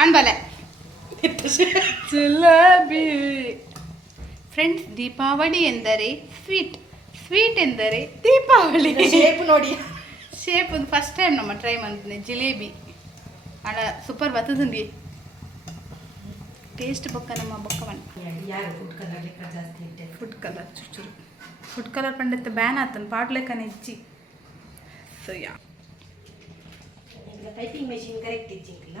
ಕಾಣ್ಬಲೆ jalebi friends Deepavali ಎಂದರೆ sweet sweet ಎಂದರೆ Deepavali. Shape ನೋಡಿ. ಶೇಪ್ ಒಂದು ಫಸ್ಟ್ ಟೈಮ್ ನಮ್ಮ ಟ್ರೈ ಮಾಡ್ತೀನಿ ಜಿಲೇಬಿ. ಅಣ್ಣ ಸೂಪರ್ ಬರ್ತದಂಡಿ ಟೇಸ್ಟ್ ಬೊಕ್ಕ ನಮ್ಮ ಬೊಕ್ಕ ಫುಡ್ ಕಲರ್ ಚುಚ್ಚುರು. ಫುಡ್ ಕಲರ್ ಪಂಡಿತ ಬ್ಯಾನ್ ಆತನ ಪಾಟ್ಲೆಕ್ಕನ ಇಜ್ಜಿ ಸೊ ಯಾ ಟೈಪಿಂಗ್ ಮೆಷಿನ್ ಕರೆಕ್ಟ್ ಇಚ್ಚಿಂಗಿಲ್ಲ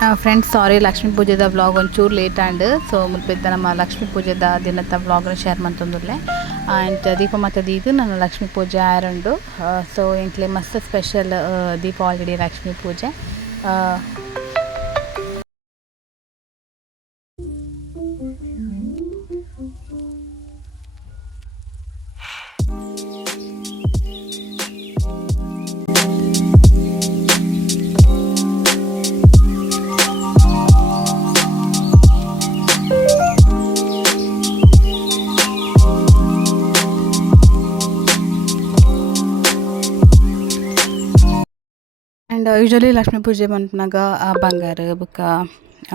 ಫ್ರೆಂಡ್ಸ್ ಸಾರಿ ಲಕ್ಷ್ಮೀ ಪೂಜೆದ ವ್ಲಾಗ್ ಒಂಚೂರು ಲೇಟ್ ಆ್ಯಂಡ್ ಸೊ ಮುಲ್ಪಿದ್ದ ನಮ್ಮ ಲಕ್ಷ್ಮೀ ಪೂಜೆದ ದಿನದ ವ್ಲಾಗ್ನ ಶೇರ್ ಮಾಡ್ತಂದ್ರೆ ಆ್ಯಂಡ್ ದೀಪ ಮತ್ತು ಇದು ನನ್ನ ಲಕ್ಷ್ಮೀ ಪೂಜೆ ಆರಂಡು ಸೊ ಎಂಕ್ಲೆ ಮಸ್ತ್ special Deepavali Lakshmi Puja and usually Lakshmi ಪೂಜೆ ಮನ್ಪನಾಗ ಆ ಬಂಗಾರ ಬುಕ್ಕ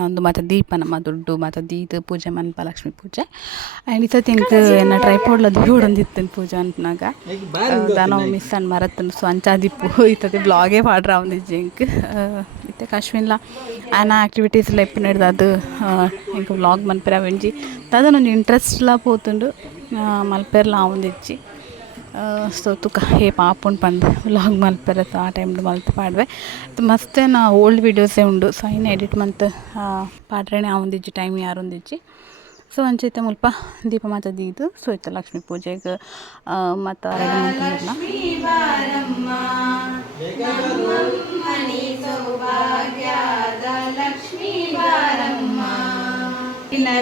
ಒಂದು ಮತ್ತು ದೀಪ ನಮ್ಮ ದುಡ್ಡು ಮತ್ತು ದೀದ ಪೂಜೆ ಮನ್ಪ ಲಕ್ಷ್ಮೀ ಪೂಜೆ ಆ್ಯಂಡ್ ಈ ಸತಿ ಏನು ಟ್ರೈ ಟ್ರೈಪೋಡ್ಲ ದೂಡೊಂದಿತ್ತೇನು ಪೂಜೆ ಅನ್ಪನಾಗ ದಾನೋ ಮಿಸ್ ಅನ್ ಮರತ್ತನು ಸೊ ದೀಪು ಈ ಸತಿ ಬ್ಲಾಗೇ ಪಾಡ್ರ ಒಂದಿಜ್ಜಿ ಎಂಕ್ ಇತ್ತೆ ಕಶ್ಮೀರ್ಲ ಆನ ಆಕ್ಟಿವಿಟೀಸ್ ಲೆಪ್ಪಿನ ಹಿಡ್ದು ಅದು ಎಂಕ್ ವ್ಲಾಗ್ ಮನ್ಪೆರ ವೆಂಜಿ ನನ್ನ ಇಂಟ್ರೆಸ್ಟ್ಲ ಪೋತುಂಡು ಮಲ್ಪೇರ್ಲ ಒಂದಿಜ್ಜಿ ಸೊ ತುಕ, ಹೇ ಪಾಪುಂಡು ಪಂದು ವ್ಲಾಗ್ ಮಲ್ಪೆರೆ ಸೊ ಆ ಟೈಮ್ಡು ಮಲ್ತು ಪಾಡ್ವೆ. ಮಸ್ತ್ ನಾ ಓಲ್ಡ್ ವೀಡಿಯೋಸೇ ಉಂಡು. ಸೊ ಇನ್ನು ಎಡಿಟ್ ಮಂತ್ ಪಾಡ್ರೆನೆ ಆವೊಂದಿಜ್ಜಿ ಟೈಮ್ ಯಾರೊಂದಿಜ್ಜಿ. ಸೊ ಅಂಚೈತೆ ಮುಲ್ಪ ದೀಪ ಮಾತ ದೀದು ಸೊ ಇತ್ತ ಲಕ್ಷ್ಮೀ ಪೂಜೆಗೆ ಮತ್ತು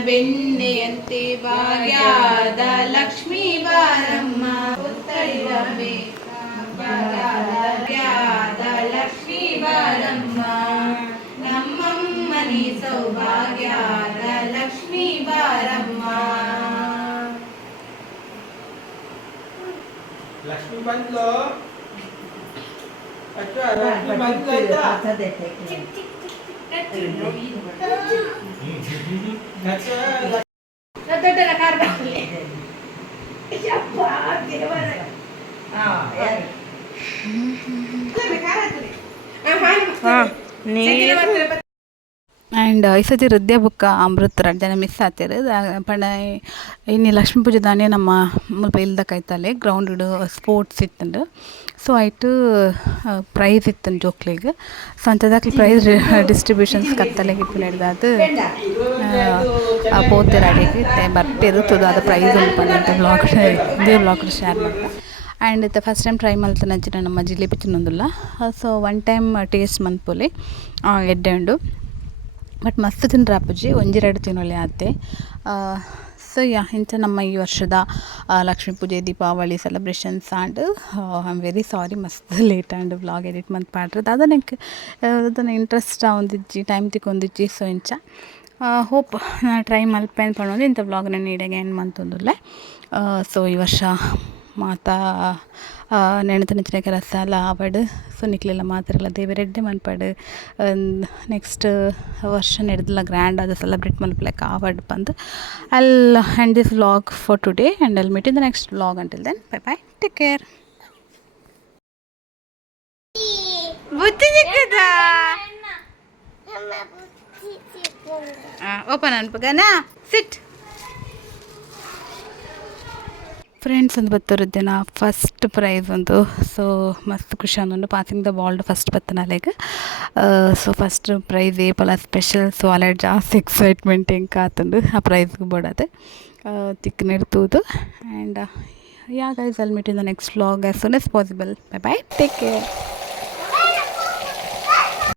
ಬೆಣ್ಣೆಯಂತೆ ಭಾಗ್ಯದ ಲಕ್ಷ್ಮೀ ಬಾರಮ್ಮ ಲಕ್ಷ್ಮೀ ಬಾರಮ್ಮ ನಮ್ಮಮ್ಮನಿ ಸೌಭಾಗ್ಯದ ಲಕ್ಷ್ಮೀ ಬಾರಮ್ಮ ಲಕ್ಷ್ಮಿ ಬಂದ್ಲು ಅಚ್ಚ ಲಕ್ಷ್ಮಿ ಬಂದ್ಲು ಆಯ್ತಾ ಆ್ಯಂಡ್ ಈ ಸತಿ ಹೃದಯ ಬುಕ್ಕ ಅಮೃತ ಎರಡು ಜನ ಮಿಸ್ ಆತಿರು ಪಂಡ ಇನ್ನು ಲಕ್ಷ್ಮೀ ಪೂಜೆ ದಾನೆ ನಮ್ಮ ಮುಲ್ಪ ಇಲ್ದ ಕೈತಲೆ ಗ್ರೌಂಡ್ ಸ್ಪೋರ್ಟ್ಸ್ ಇತ್ತಂಡು ಸೊ ಆಯಿತು ಪ್ರೈಸ್ ಇತ್ತು ಜೋಕ್ಲಿಗೆ. ಸೊ ಅಂಥದಾಕ್ಲಿ ಪ್ರೈಸ್ ಡಿಸ್ಟ್ರಿಬ್ಯೂಷನ್ಸ್ ಕತ್ತಲೆ ಅದು ಪೋತೆ ಅಡಿಗೆ ಬರ್ತೆ ಇರುತ್ತದೆ ಅದು ಪ್ರೈಸ್ ಉಂಟು ಅಂತ ಬ್ಲಾಗ್ ಇದೇ ಬ್ಲಾಗ್ ಶೇರ್ ಮಾಡ್ತಾ ಆ್ಯಂಡ್ ಇತ್ತ ಫಸ್ಟ್ ಟೈಮ್ ಟ್ರೈ ಮಲ್ತು ನಂಚಿನ ನಮ್ಮ ಜಿಲೇಬಿ ತಿನ್ನೋದಿಲ್ಲ ಸೊ ಒನ್ ಟೈಮ್ ಟೇಸ್ಟ್ ಮನ್ಪೊಲಿ ಎಡ್ಡೆ ಉಂಡು. ಬಟ್ ಮಸ್ತ್ ತಿಂದ್ರೆ ಅಪ್ಪುಜಿ ಒಂಜಿರಡು ತಿನ್ನೋಲಿ ಆತೆ. ಸೊ ಯಾ ಇಂಚ ನಮ್ಮ ಈ ವರ್ಷದ ಆ, ಲಕ್ಷ್ಮೀ ಪೂಜೆ Deepavali celebrations and I am very sorry ಮಸ್ತ್ ಲೇಟ್ ಆ್ಯಂಡ್ ವ್ಲಾಗ್ ಎಡಿಟ್ ಮಂತ್ ಪಾಡ್ರದ್ದು ನನಗೆ ಅದನ್ನು ಇಂಟ್ರೆಸ್ಟ್ ಒಂದಿಜ್ಜಿ ಟೈಮ್ ತಿಕ್ಕೊಂದಿಜ್ಜಿ ಸೊ ಇಂಚ. ಹೋಪ್ ನಾ ಟ್ರೈ ಮಲ್ಪೇನ್ ಪಡೋದು ಇಂಥ ವ್ಲಾಗ್ನ ನೀಡಗೆ ಏನು ಮಂತೊಂದುಲ್ಲೆ ಸೊ ಈ ವರ್ಷ ಮಾತಾ ನೆನೆತ ನೆಚ್ಚಿನ ಕೆಲಸ ಎಲ್ಲ ಆವಡ್ ಸೊ ನಿಕ್ಲೆಲ್ಲ ಮಾತಿರಲ್ಲ ದೇವರೆಡ್ಡೆ ಮನ್ಪಡ್ ನೆಕ್ಸ್ಟ್ ವರ್ಷ ನಡೆದಿಲ್ಲ ಗ್ರ್ಯಾಂಡ್ ಅದು ಸೆಲೆಬ್ರೇಟ್ ಮಲ್ಪಲೆಕ್ಕ ಆವಡ್ ಬಂದು. I'll end this vlog for today and I'll meet in the next vlog until then bye bye take care ಬುದ್ಧಿ ಸಿಕ್ಕದ ಓಪನ್ ಅನ್ಪಗನ ಸಿಟ್ ಫ್ರೆಂಡ್ಸ್ ಒಂದು ಬತ್ತರದ್ದೇನ ಫಸ್ಟ್ ಪ್ರೈಸ್ ಒಂದು. ಸೊ ಮಸ್ತ್ ಖುಷಿ ಅಂದುಂಡು ಪಾಸಿಂಗ್ ದ ಬಾಲ್ಡ್ ಫಸ್ಟ್ ಬತ್ತನಲೆಗ್ ಸೊ ಫಸ್ಟ್ ಪ್ರೈಸ್ ಏ ಪಲ ಸ್ಪೆಷಲ್ ಸೊ ಅಲ್ಲ ಜಾಸ್ತಿ ಎಕ್ಸೈಟ್ಮೆಂಟ್ ಹೆಂಗೆ ಆತಂದು ಆ ಪ್ರೈಸ್ಗೆ ಬಿಡೋದೆ ತಿಕ್ ತೂದು and yeah guys I'll meet in the next vlog as soon as possible bye bye take care